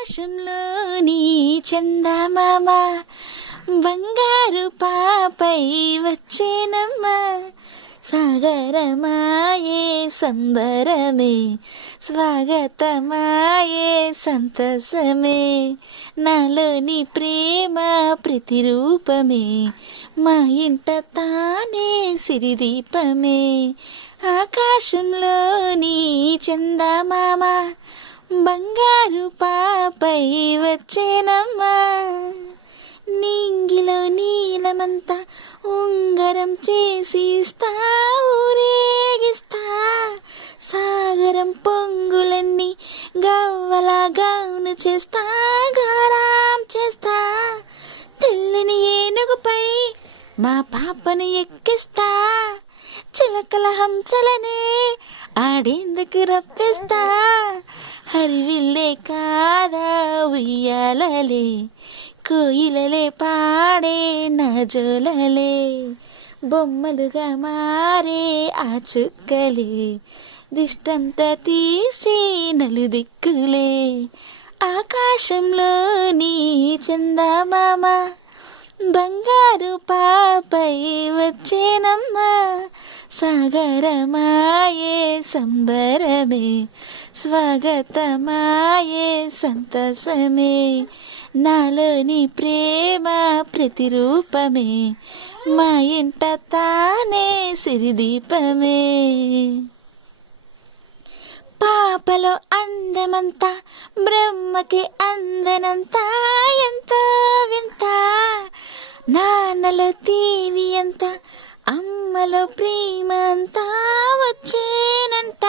ఆకాశంలోని చందమామ బంగారు పాపై వచ్చేనమ్మా. సాగరమాయే సంబరమే స్వాగతమాయే సంతసమే. నాలోని ప్రేమ ప్రతిరూపమే మా ఇంట తానే సిరిదీపమే. ఆకాశంలోని చందమామ బంగారు పాపై వచ్చేనమ్మా. నింగిలో నీలమంతా ఉంగరం చేసి ఇస్తా ఊరేగిస్తా. సాగరం పొంగులన్నీ గవ్వలా గౌను చేస్తా గారాం చేస్తా. తెల్లని ఏనుగుపై మా పాపను ఎక్కిస్తా. చిలకల హంసలనే ఆడేందుకు రప్పిస్తా. హరివిల్లే కాదా ఉయ్యాలలే కోయిలలే పాడే నజోలలే. బొమ్మలుగా మారే ఆ చుక్కలే దిష్టంతా తీసి నలుదిక్కులే. ఆకాశంలోని చందమామ బంగారు పాపై వచ్చేనమ్మా. సాగరమాయే సంబరమే స్వాగతమాయే సంతసమే. నాలోని ప్రేమ ప్రతిరూపమే మా ఇంట తానే సిరిదీపమే. పాపలో అందమంతా బ్రహ్మకి అందనంతా ఎంతో వింత. నాన్నలో తీవి అంత అమ్మలో ప్రేమ అంతా వచ్చేనంట.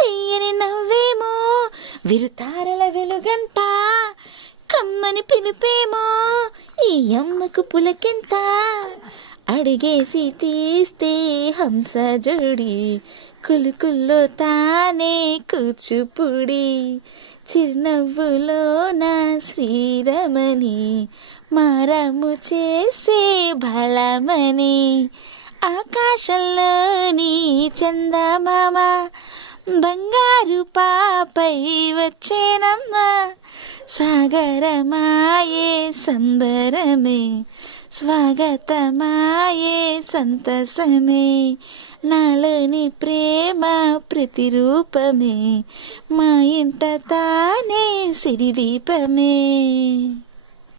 తీయని నవ్వేమో విరుతారల వెలుగంట. కమ్మని పిలిపేమో ఈ అమ్మకు పులకింత. అడిగేసి తీస్తే హంస జోడి కులుకుల్లో తానే కూచిపూడి. చిరునవ్వులో నా శ్రీరమణి మారము చేసే బలమని. ఆకాశంలోని చందమామ బంగారు పాపై వచ్చేనమ్మా. సాగరమాయే సంబరమే స్వాగతమాయే సంతసమే. నాలోని ప్రేమ ప్రతిరూపమే మా ఇంట తానే సిరిదీపమే.